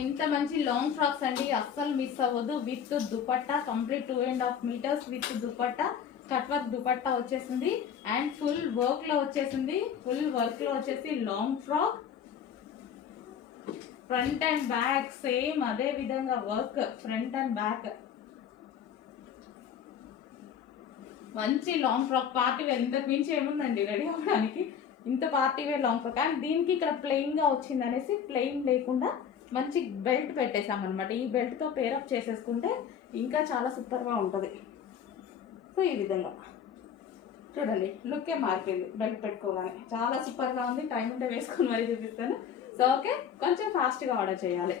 ఇంత మంచి long frocks అండి, అస్సలు మిస్ అవ్వదు. With dupatta complete 2.5 metres with dupatta, cut work dupatta వచ్చేసింది. అండ్ ఫుల్ వర్క్ లో వచ్చేసింది. ఫుల్ వర్క్ లో వచ్చేసి long frock, front and back same అదే విధంగా వర్క్, ఫ్రంట్ అండ్ బ్యాక్. మంచి లాంగ్ ఫ్రాక్, పార్టీ వేర్. ఇంతకు మించి ఏముందండి రెడీ అవ్వడానికి, ఇంత party wear long frock. And దీనికి ఇక్కడ ప్లెయిన్ గా వచ్చింది అనేసి ప్లెయిన్ లేకుండా మంచి బెల్ట్ పెట్టేసాం అనమాట. ఈ బెల్ట్ తో పేరప్ చేసేసుకుంటే ఇంకా చాలా సూపర్ గా ఉంటుంది. సో ఈ విధంగా చూడండి, లుక్కే మారిపోయింది బెల్ట్ పెట్టుకోగానే. చాలా సూపర్ గా ఉంది. టైం ఉంటే వేసుకొని మరీ చూపిస్తాను. సో ఓకే, కొంచెం ఫాస్ట్ గా ఆర్డర్ చేయాలి.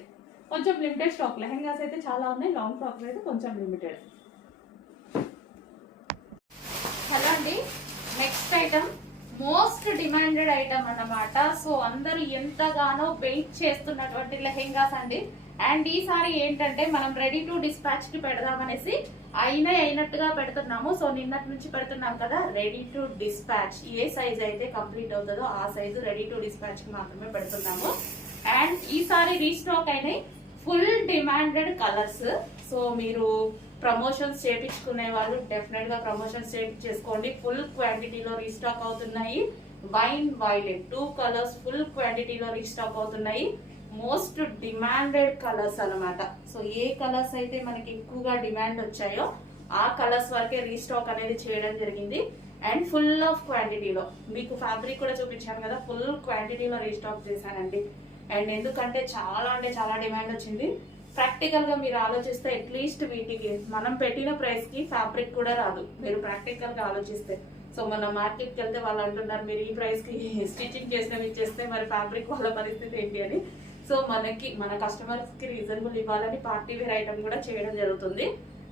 కొంచెం లిమిటెడ్ స్టాక్. లెహెంగాస్ అయితే చాలా ఉన్నాయి, లాంగ్ ఫ్రాక్స్ అయితే కొంచెం లిమిటెడ్. హలో అండి, next item most demanded item అన్నమాట. సో అందరూ ఎంతగానో వెయిట్ చేస్తున్నటువంటి లెహెంగాస్ అండి. అండ్ ఈసారి ఏంటంటే మనం రెడీ టు డిస్పాచ్ కి పెడదామనేసి అయినట్టుగా పెడుతున్నాము. సో నిన్నటి నుంచి పెడుతున్నాం కదా, ready to dispatch. A size అయితే కంప్లీట్ అవుతుందో ఆ సైజు రెడీ టు డిస్పాచ్ కి మాత్రమే పెడుతున్నాము. అండ్ ఈసారి రీస్టాక్ అయినాయి ఫుల్ డిమాండెడ్ కలర్స్. సో మీరు ప్రమోషన్స్ చేయించుకునే వాళ్ళు డెఫినెట్ గా ప్రమోషన్స్ చేసుకోండి. ఫుల్ క్వాంటిటీలో రీస్టాక్ అవుతున్నాయి. వైన్ వైలెట్ 2 కలర్స్ ఫుల్ క్వాంటిటీలో రీస్టాక్ అవుతున్నాయి. మోస్ట్ డిమాండెడ్ కలర్స్ అన్నమాట. సో ఏ కలర్స్ అయితే మనకి ఎక్కువగా డిమాండ్ వచ్చాయో ఆ కలర్స్ వరకే రీస్టాక్ అనేది చేయడం జరిగింది. అండ్ ఫుల్ ఆఫ్ క్వాంటిటీలో, మీకు ఫ్యాబ్రిక్ కూడా చూపించాను కదా, ఫుల్ క్వాంటిటీలో రీస్టాక్ చేశానండి. అండ్ ఎందుకంటే చాలా అంటే చాలా డిమాండ్ వచ్చింది. ప్రాక్టికల్ గా మీరు ఆలోచిస్తే అట్లీస్ట్ వీటికి మనం పెట్టిన ప్రైస్ కి ఫ్యాబ్రిక్ కూడా రాదు, మీరు ప్రాక్టికల్ గా ఆలోచిస్తే. సో మన మార్కెట్ కి వెళ్తే వాళ్ళు అంటున్నారు మీరు ఈ ప్రైస్ కి స్టిచ్చింగ్ చేసినవి ఇచ్చేస్తే మరి ఫ్యాబ్రిక్ వాళ్ళ పరిస్థితి ఏంటి అని. సో మన కస్టమర్స్ కి రీజనబుల్ ఇవ్వాలని పార్టీ వేర్ ఐటమ్ కూడా చేయడం జరుగుతుంది.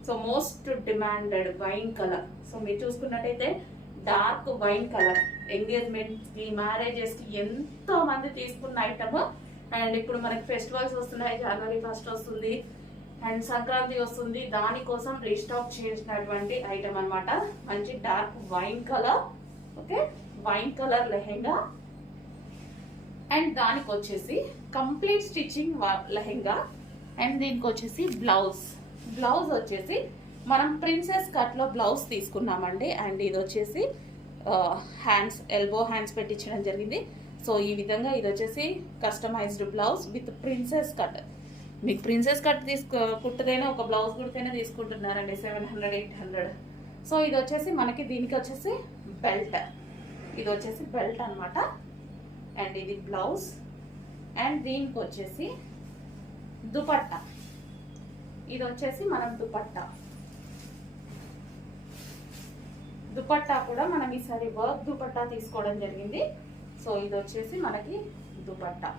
So most demanded wine colour. So మీరు చూసుకున్నట్టయితే డార్క్ వైన్ కలర్ ఎంగేజ్మెంట్స్ కి, మ్యారేజెస్ కి ఎంతో మంది తీసుకున్న ఐటమ్. అండ్ ఇప్పుడు మనకి ఫెస్టివల్స్ వస్తున్నాయి, జనవరి 1 వస్తుంది అండ్ సంక్రాంతి వస్తుంది, దానికోసం రీస్టాక్ చేసినటువంటి ఐటమ్ అన్నమాట. మంచి dark wine colour. Okay, wine colour lehenga. And దానికి వచ్చేసి కంప్లీట్ స్టిచ్చింగ్ లెహెంగా. అండ్ దీనికి వచ్చేసి బ్లౌజ్ వచ్చేసి మనం ప్రిన్సెస్ కట్ లో బ్లౌజ్ తీసుకున్నామండి. అండ్ ఇది వచ్చేసి హ్యాండ్స్, ఎల్బో హ్యాండ్స్ పెట్టించడం జరిగింది. సో ఈ విధంగా ఇది వచ్చేసి customized blouse with princess cut. మీకు ప్రిన్సెస్ కట్ కుట్టదైనా ఒక బ్లౌజ్ కుడితేనే తీసుకుంటున్నారండి 700-800. సో ఇది వచ్చేసి మనకి దీనికి వచ్చేసి బెల్ట్. ఇది వచ్చేసి బెల్ట్ అనమాట. అండ్ ఇది బ్లౌజ్. అండ్ దీనికి వచ్చేసి దుపట్టా. ఇది వచ్చేసి మనం దుపట్టా కూడా మనం ఈసారి వర్క్ దుపట్టా తీసుకోవడం జరిగింది. సో ఇది వచ్చేసి మనకి దుపట్టా.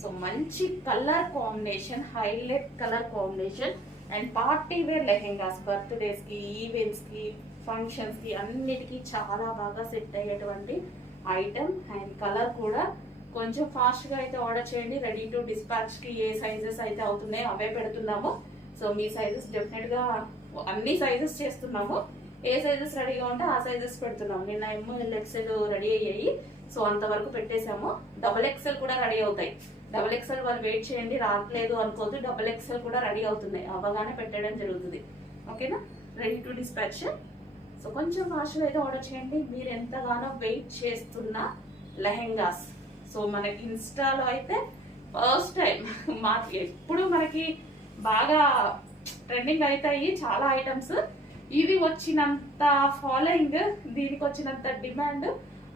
సో మంచి colour combination, highlight colour combination. And party wear lehengas, birthdays కి, ఈవెంట్స్ కి, ఫంక్షన్స్ కి అన్నిటికీ చాలా బాగా సెట్ అయ్యేటువంటి ఐటమ్. అండ్ కలర్ కూడా కొంచెం ఫాస్ట్ గా అయితే ఆర్డర్ చేయండి. రెడీ టు డిస్పాచ్ కి ఏ సైజెస్ అయితే అవుతున్నాయో అవే పెడుతున్నాము. సో మీ సైజెస్ డెఫినెట్ గా అన్ని సైజెస్ చేస్తున్నాము. ఏ సైజెస్ రెడీగా ఉంటే ఆ సైజెస్ పెడుతున్నాము. నిన్న ML-XL రెడీ అయ్యాయి. సో అంతవరకు పెట్టేశాము. XXL కూడా రెడీ అవుతాయి. XXL వాళ్ళు వెయిట్ చేయండి, రావట్లేదు అనుకోవద్దు. XXL కూడా రెడీ అవుతున్నాయి, అవ్వగానే పెట్టడం జరుగుతుంది. ఓకేనా, రెడీ టు డిస్పాచ్. సో కొంచెం ఫాస్ట్గా అయితే ఆర్డర్ చేయండి. మీరు ఎంతగానో వెయిట్ చేస్తున్న లెహెంగాస్. సో మనకి ఇన్స్టాలో అయితే ఫస్ట్ టైం ఎప్పుడు మనకి బాగా ట్రెండింగ్ అవుతాయి చాలా ఐటమ్స్. ఇది వచ్చినంత ఫాలోయింగ్, దీనికి వచ్చినంత డిమాండ్,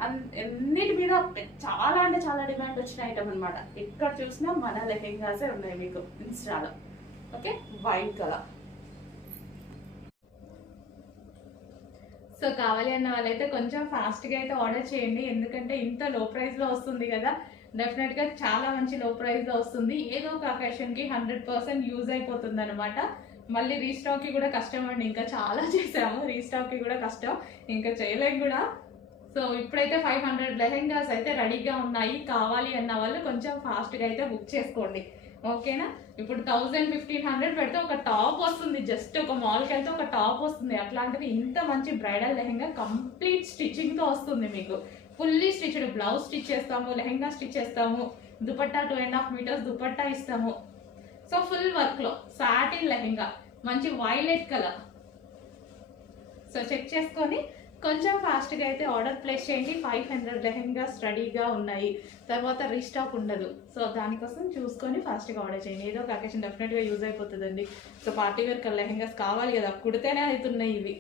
అన్నిటి మీద చాలా అంటే చాలా డిమాండ్ వచ్చిన ఐటమ్ అనమాట. ఎక్కడ చూసినా మన లెహెంగాసే ఉన్నాయి మీకు ఇన్స్టాలో. Okay, white colour. సో కావాలి అన్న వాళ్ళైతే కొంచెం ఫాస్ట్గా అయితే ఆర్డర్ చేయండి. ఎందుకంటే ఇంత లో ప్రైస్లో వస్తుంది కదా, డెఫినెట్గా చాలా మంచి లో ప్రైస్లో వస్తుంది. ఏదో ఒక అకేషన్కి 100% యూజ్ అయిపోతుంది అనమాట. మళ్ళీ రీస్టాక్కి కూడా కష్టం అండి. ఇంకా చాలా చేసాము, రీస్టాక్కి కూడా కష్టం, ఇంకా చేయలేం కూడా. సో ఇప్పుడైతే 500 లెహెంగాస్ అయితే రెడీగా ఉన్నాయి. కావాలి అన్న వాళ్ళు కొంచెం ఫాస్ట్గా అయితే బుక్ చేసుకోండి. ఓకేనా, ఇప్పుడు 1000-1500 పెడితే ఒక టాప్ వస్తుంది. జస్ట్ ఒక మాల్కి వెళ్తే ఒక టాప్ వస్తుంది. అట్లాంటిది ఇంత మంచి బ్రైడల్ లెహెంగా కంప్లీట్ స్టిచ్చింగ్తో వస్తుంది మీకు. ఫుల్లీ స్టిచ్డ్ బ్లౌజ్ స్టిచ్ చేస్తాము, లెహెంగా స్టిచ్ చేస్తాము, దుపట్టా 2.5 మీటర్స్ దుపట్టా ఇస్తాము. సో ఫుల్ వర్క్ లో సాటిన్ లెహెంగా, మంచి వైలెట్ కలర్. సో చెక్ చేసుకొని కొంచెం ఫాస్ట్గా అయితే ఆర్డర్ ప్లేస్ చేయండి. 500 లెహెంగాస్ రెడీగా ఉన్నాయి, తర్వాత రీస్టాక్ ఉండదు. సో దానికోసం చూసుకొని ఫాస్ట్గా ఆర్డర్ చేయండి. ఏదో ఒక అకేషన్ డెఫినెట్గా యూజ్ అయిపోతుందండి. సో పార్టీ వేర్ లెహెంగాస్ కావాలి కదా, కుడితేనే అవుతున్నాయి ఇవి.